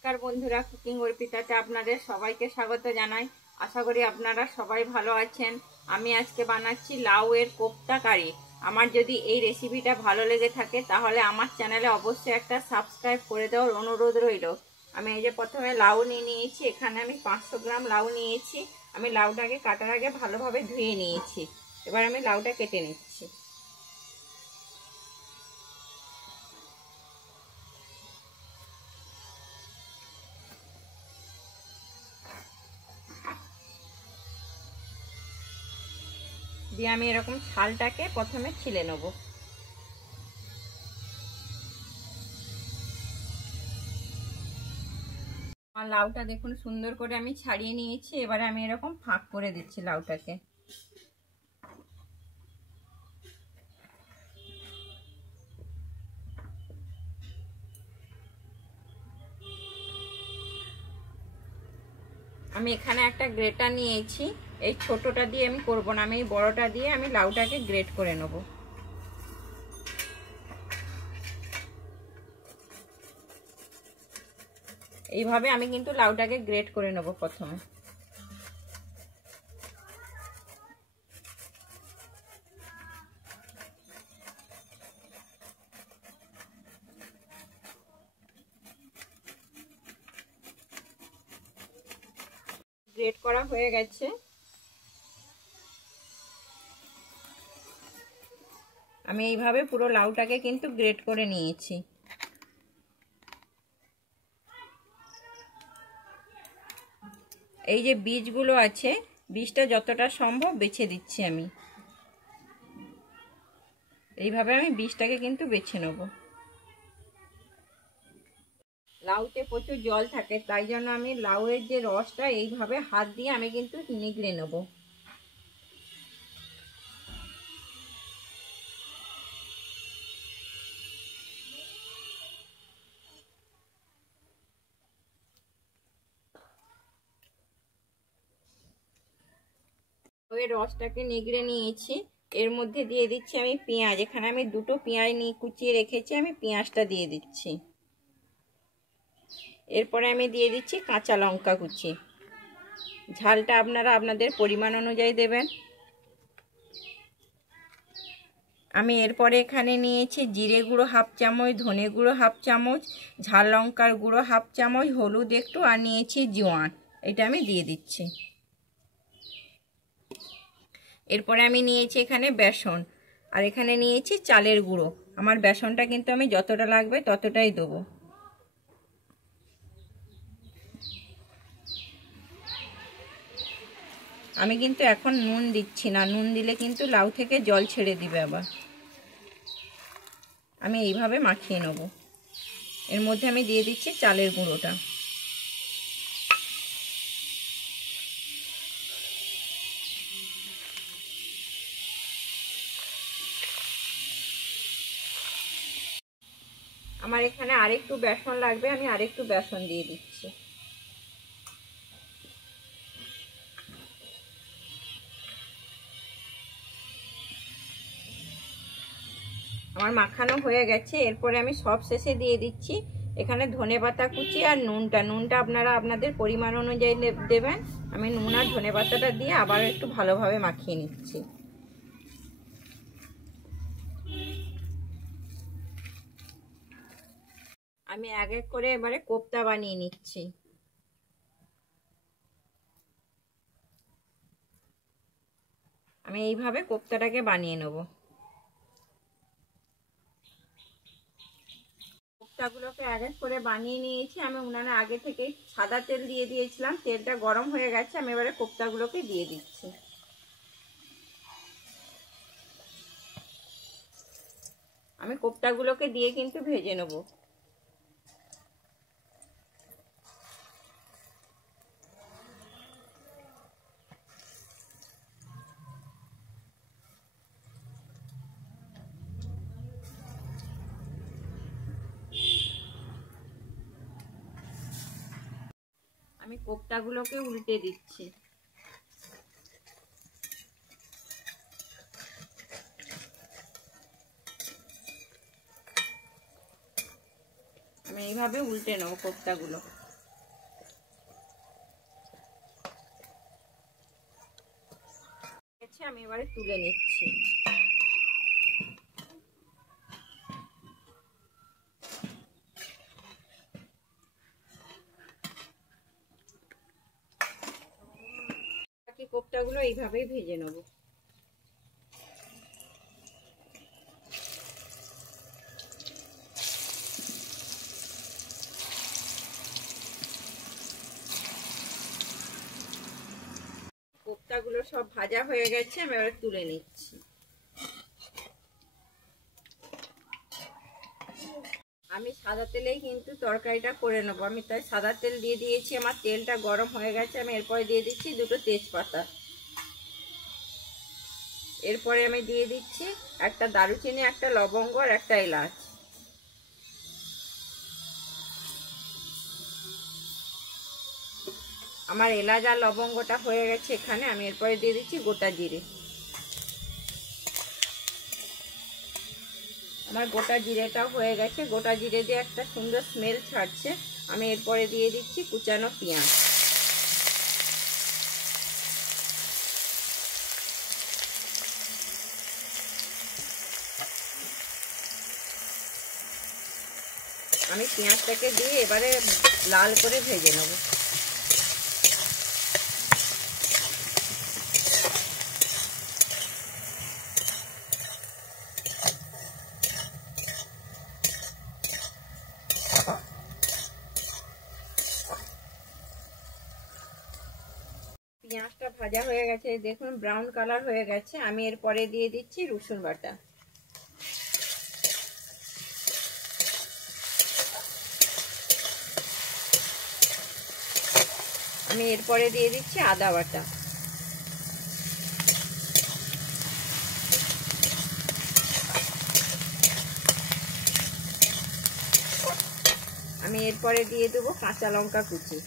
নমস্কার বন্ধুরা, কুকিং অর্পিতাতে আপনাদের সবাইকে স্বাগত জানাই। আশা করি আপনারা সবাই ভালো আছেন। আমি আজকে বানাচ্ছি লাউয়ের কোপ্তা কারি। আমার যদি এই রেসিপিটা ভালো লেগে থাকে তাহলে আমার চ্যানেলে অবশ্যই একটা সাবস্ক্রাইব করে দেওয়ার অনুরোধ রইল। আমি এই যে প্রথমে লাউ নিয়েছি, এখানে আমি 500 গ্রাম লাউ নিয়েছি। আমি লাউটাকে কাটার আগে ভালোভাবে ধুয়ে নিয়েছি। এবার আমি লাউটা কেটে নিচ্ছি। দিয়ে আমি এরকম ছালটাকে প্রথমে ছিলে নেব। আর লাউটা দেখুন সুন্দর করে আমি ছাড়িয়ে নিয়েছি। এবারে আমি এরকম ফাঁক করে দিচ্ছি লাউটাকে। আমি এখানে একটা গ্রেটার নিয়েছি। এই ছোটটা দিয়ে আমি করব না, আমি এই বড়টা দিয়ে আমি লাউটাকে গ্রেট করে নেব। এইভাবে আমি কিন্তু লাউটাকে গ্রেট করে নেব প্রথমে। গ্রেট করা হয়ে গেছে। আমি এইভাবে পুরো লাউটাকে কিন্তু গ্রেট করে নিয়েছি। এই যে বীজগুলো আছে, বীজটা যতটা সম্ভব বেছে দিচ্ছি আমি। এইভাবে আমি বীজটাকে কিন্তু বেছে নেব। লাউতে প্রচুর জল থাকে, তাই জন্য আমি লাউয়ের যে রসটা এইভাবে হাত দিয়ে আমি কিন্তু নিগড়ে নেব। লাউয়ের রসটাকে নিগড়ে নিয়েছি। এর মধ্যে দিয়ে দিচ্ছি আমি পেঁয়াজ। এখানে আমি দুটো পেঁয়াজ নিয়ে কুচিয়ে রেখেছি, আমি পেঁয়াজটা দিয়ে দিচ্ছি। এরপরে আমি দিয়ে দিচ্ছি কাঁচা লঙ্কা কুচি। ঝালটা আপনারা আপনাদের পরিমাণ অনুযায়ী দেবেন। আমি এরপরে এখানে নিয়েছি জিরে গুঁড়ো হাফ চামচ, ধনে গুঁড়ো হাফ চামচ, ঝাল লঙ্কার গুঁড়ো হাফ চামচ, হলুদ একটু, আর নিয়েছি জোয়ান। এটা আমি দিয়ে দিচ্ছি। এরপরে আমি নিয়েছি এখানে বেসন, আর এখানে নিয়েছি চালের গুঁড়ো। আমার বেসনটা কিন্তু আমি যতটা লাগবে ততটাই দেবো। আমি কিন্তু এখন নুন দিচ্ছি না, নুন দিলে কিন্তু লাউ থেকে জল ছেড়ে দিবে আবার। আমি এইভাবে মাখিয়ে নেব। এর মধ্যে আমি দিয়ে দিচ্ছি চালের গুঁড়োটা। আমার এখানে আরেকটু বেসন লাগবে, আমি আরেকটু বেসন দিয়ে দিচ্ছি। আমার মাখানো হয়ে গেছে। এরপরে আমি সব শেষে দিয়ে দিচ্ছি এখানে ধনেপাতা কুচি আর নুনটা আপনারা আপনাদের পরিমাণ অনুযায়ী দেবেন। আমি নুন আর ধনেপাতাটা দিয়ে আবার একটু ভালোভাবে মাখিয়ে নিচ্ছি। আমি এক এক করে এবারে কোপ্তা বানিয়ে নিচ্ছি। আমি এইভাবে কোপ্তাটাকে বানিয়ে নেব। কোপ্তাগুলোকে এক এক করে বানিয়ে নিয়েছি। আমি উনানে আগে থেকে সাদা তেল দিয়ে দিয়েছিলাম, তেলটা গরম হয়ে গেছে। আমি এবারে কোপ্তাগুলোকে দিয়ে দিচ্ছি। আমি কোপ্তাগুলোকে দিয়ে কিন্তু ভেজে নেব। আমি কোপ্তাগুলোকে উল্টে দিচ্ছি। আমি এইভাবে উল্টে নেব কোপ্তাগুলো। এবারে তুলে নিচ্ছি। বাকি কোপ্তাগুলো এইভাবেই ভেজে নেব। কোপ্তাগুলো সব ভাজা হয়ে গেছে, আমি এবার তুলে নিচ্ছি। আমি সাদা তেলেই কিন্তু তরকারিটা করে নেবো, আমি তাই সাদা তেল দিয়ে দিয়েছি। আমার তেলটা গরম হয়ে গেছে, আমি এরপরে দিয়ে দিচ্ছি দুটো তেজপাতা। এরপরে আমি দিয়ে দিচ্ছি একটা দারুচিনি, একটা লবঙ্গ আর একটা এলাচ। আমার এলাচ আর লবঙ্গটা হয়ে গেছে এখানে, আমি এরপরে দিয়ে দিচ্ছি গোটা জিরে। আমার গোটা জিরেটাও হয়ে গেছে, গোটা জিরে দিয়ে একটা সুন্দর স্মেল ছাড়ছে। আমি এরপরে দিয়ে দিচ্ছি কুচানো পেঁয়াজ। আমি পেঁয়াজটাকে দিয়ে এবারে লাল করে ভেজে নেব। পেঁয়াজটা ভাজা হয়ে গেছে, দেখুন ব্রাউন কালার হয়ে গেছে। আমি এরপরে দিয়ে দিচ্ছি রসুন বাটা। আমি এরপরে দিয়ে দিচ্ছি আদা বাটা। আমি এরপরে দিয়ে দেবো কাঁচা লঙ্কা কুচি।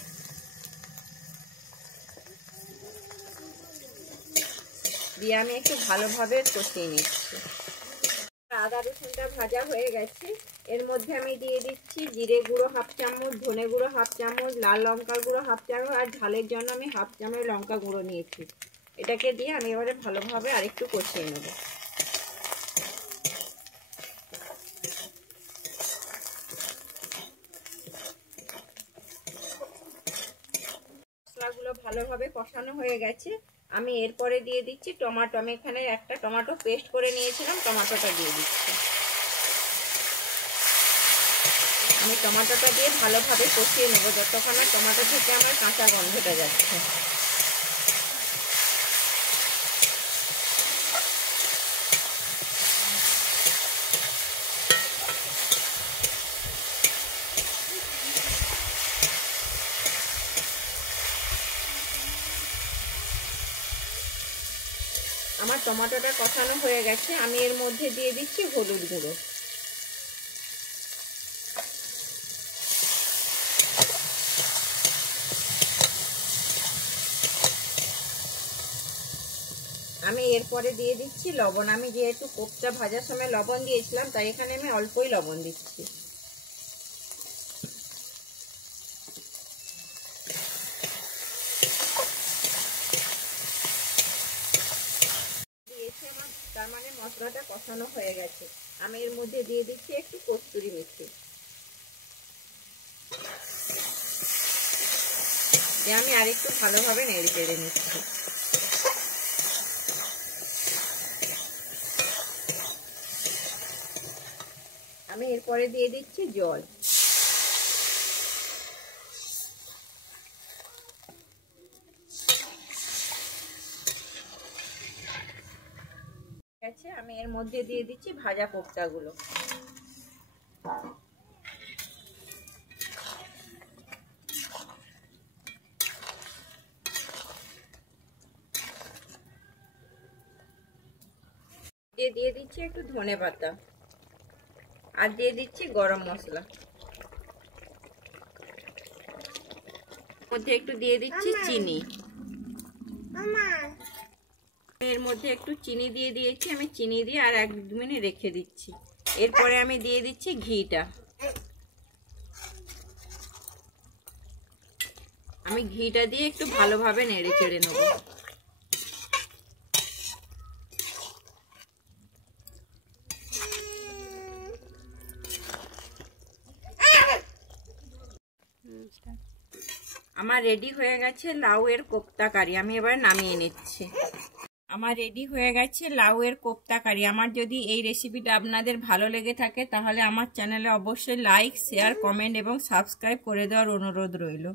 দিয়ে আমি একটু ভালোভাবে কষিয়ে নিচ্ছি। আদা রসুনটা ভাজা হয়ে গেছে, এর মধ্যে আমি দিয়ে দিচ্ছি জিরে গুঁড়ো হাফ চামচ, ধনে গুঁড়ো হাফ চামচ, লাল লঙ্কার গুঁড়ো হাফ চামচ, আর ঝালের জন্য আমি হাফ চামচ লঙ্কা গুঁড়ো নিয়েছি। এটাকে দিয়ে আমি এবারে ভালোভাবে আরেকটু কষিয়ে নেব। মশলাগুলো ভালোভাবে কষানো হয়ে গেছে, আমি এরপরে দিয়ে দিচ্ছি টমেটো। আমি এখানে একটা টমেটো পেস্ট করে নিয়েছিলাম, টমেটোটা দিয়ে দিচ্ছি। আমি টমেটোটা দিয়ে ভালোভাবে কষিয়ে নেবো যতক্ষণ না টমেটো থেকে আমার কাঁচা গন্ধটা যাচ্ছে। আমার টমেটোটা কষানো হয়ে গেছে, আমি এর মধ্যে দিয়ে দিচ্ছি হলুদ গুঁড়ো। আমি এরপরে দিয়ে দিচ্ছি লবণ। আমি যেহেতু কোপ্তা ভাজার সময় লবণ দিয়েছিলাম, তাই এখানে আমি অল্পই লবণ দিচ্ছি। দিয়েছি আমার, তার মানে মশলাটা কষানো হয়ে গেছে। আমি এর মধ্যে দিয়ে দিচ্ছি একটু কস্তুরি মেথি। দিয়ে আমি আরেকটু ভালোভাবে নেড়ে চেড়ে নিচ্ছি। আমি এরপরে দিয়ে দিচ্ছি জল। আমি এর মধ্যে দিয়ে দিচ্ছি ভাজা কোপ্তাগুলো। দিয়ে দিচ্ছি একটু ধনে পাতা, আর দিয়ে দিচ্ছি গরম মশলা। মধ্যে একটু দিয়ে দিচ্ছি চিনি। এর মধ্যে একটু চিনি দিয়ে দিয়েছি, আমি চিনি দিয়ে আর 1 মিনিট রেখে দিচ্ছি। এরপরে আমি দিয়ে দিচ্ছি ঘিটা। আমি ঘিটা দিয়ে একটু ভালোভাবে নেড়ে চেড়ে নেব। আমার রেডি হয়ে গেছে লাউয়ের কোপ্তা কারি। আমি এবার নামিয়ে নিচ্ছি। আমার রেডি হয়ে গেছে লাউয়ের কোপ্তা কারি। আমার যদি এই রেসিপিটা আপনাদের ভালো লেগে থাকে তাহলে আমার চ্যানেলে অবশ্যই লাইক, শেয়ার, কমেন্ট এবং সাবস্ক্রাইব করে দেওয়ার অনুরোধ রইল।